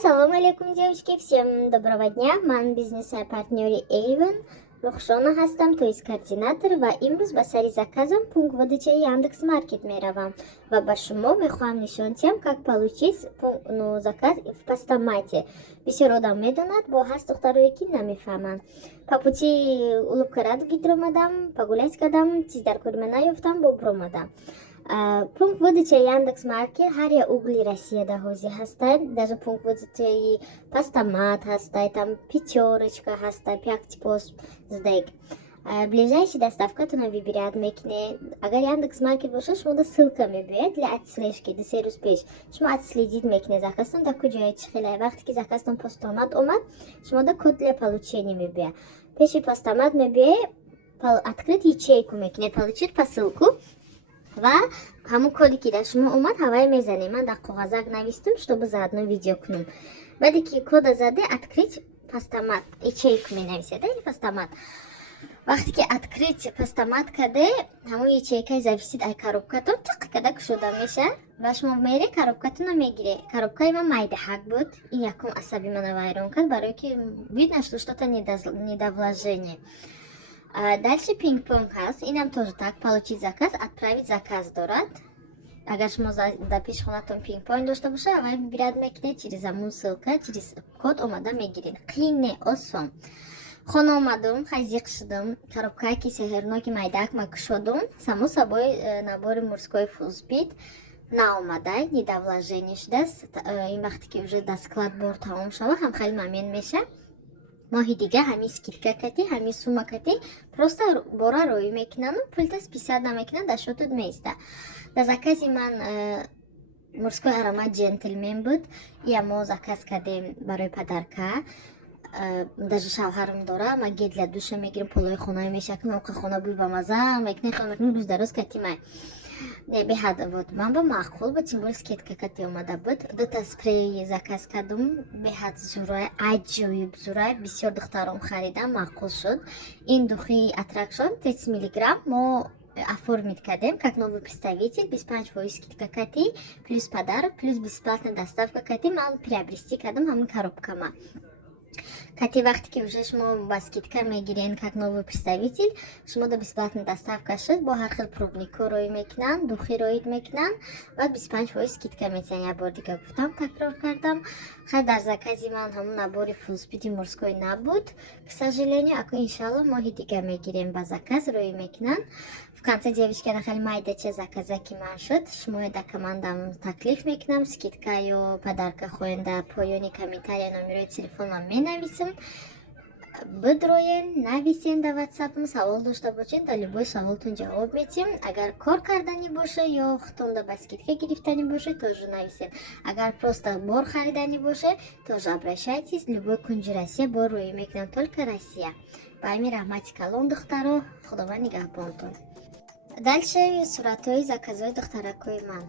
Ассаламу алейкум, девочки, всем доброго дня. Ман бизнес-партнёри Эйвен Рухшона ҳастам, то есть координатор, ва имрӯз ба сари заказам пункт выдачаи Яндекс Маркет меравам ва ба шумо мехоҳам нишон диҳам, как получить заказ в постамате. Бисёр одам медонад, бо ҳаст духтарое ки намефаҳманд. По пути улубка раду гидр омадам, погулять кардам, чиз дар кори ман наёфтам, бо омадам. Пункт выдачи Яндекс Маркет ҳар як угли Россияда ҳозир ҳастад. Даже пункт выдачи постамат ҳастад, там пятерочка ҳастад, 5 здек. Ближайший доставкатона выбирать мекне. Агар Яндекс Маркет боша, шумо ссылка мебиёяд для отслежки. 2 рӯз пеш шумо отследить мекне заказтон да куҷояд чихелай. Вақте ки заказтон постамат омад, шумо да код для получения мебиёяд. Пеши постамат мебиёяд, открыть ячейку мекне, получить посылку. Ва ҳамун коди ки дар шумо омад ҳавай мезанем. Ман дар коғазак навистам, чтобы заодно видео кунам. Баъде ки кода заде открыть постамат ячейку менависед, или постамат. Вақте ки открыть постамат карде, ҳамун ячейка зависит ай коробкатон тиқ када кушода меша ва шумо мере коробкатона мегире. Коробкаи ман майдаҳак буд. Ин якум асаби мана вайрон кард, барои ки видно, что что-то недовложение. Дальше пинг-понг ҳаст. Инам тоже так, получить заказ, отправить заказ дорад. Агар шумо дар пешхонатон пинг-понг дошта боша, авай бирад мекунед через ҳамун ссылка, через код омада мегиред. Қиин не, осон. Хона омадам, хазиқ шудам, коробкаи ки сеҳрноки майдаак ма кушодам, само собой набори морской фулспид наомадай, недовложение шудааст. Ин вақте ки уже дар склад бор тамом шава, ҳам хеле мамнун меша. Моҳи дига ҳамин скидка кати, ҳамин сума кати, просто бора роӣ мекунанд, пулта списад намекунанд, дар шотуд меиста. Дар закази ман морской аромат джентльмен буд. Я мо заказ кардем барои падарка. Даже шавҳарам дора, ма гел для душа мегирам, полои хонаи мешакам, оқа хона бӯй ба маза мекунем, хона мекунем, рӯз дароз катимай. Не беҳад буд. Ман ба маъқул буд, тем более скидка кати омада буд. Дута спрей заказ кардам, беҳад зурай, аҷоиб зурай, бисёр духтарам харидам, маъқул шуд. Ин духи аттракшн 30 мг мо оформить кардем как новый представитель, 25% скидка кати, плюс подарок, плюс бесплатная доставка кати, ман приобрести кардам ҳамин коробкама. Кати вақте ки уже шумо ба скидка мегирен как новый представитель, шумо да бесплатная доставка шуд, бо ҳар хел пробнико роӣ мекунанд, духи роид мекунанд ва 25% скидка метавонед. Як бор дига гуфтам, такрор кардам. Хай дар закази ман ҳамун набори фулспиди морской набуд, к сожалению, аку иншалло моҳи дига мегирем ба заказ роӣ мекунанд. В конце девочки на хеле майдача заказаки ман шуд. Шумо да командам таклиф мекунам, скидка ё подарка хоҳем дар поёни комментария номерои телефонам менависам. Бидроен, нависен дар WhatsApp, савол дошта бошед, дар любой саволтон ҷавоб медиҳем. Агар кор кардани боша ё хутонда ба скидка гирифтани боша, тоже нависен. Агар просто бор харидани боша, тоже обращайтесь. Любой кунҷи Россия бор роӣ мекунам, только Россия. Ба ами раҳмати калон духтаро, худованд нигаҳбонтон. Дальше суратҳои заказҳои духтаракои ман.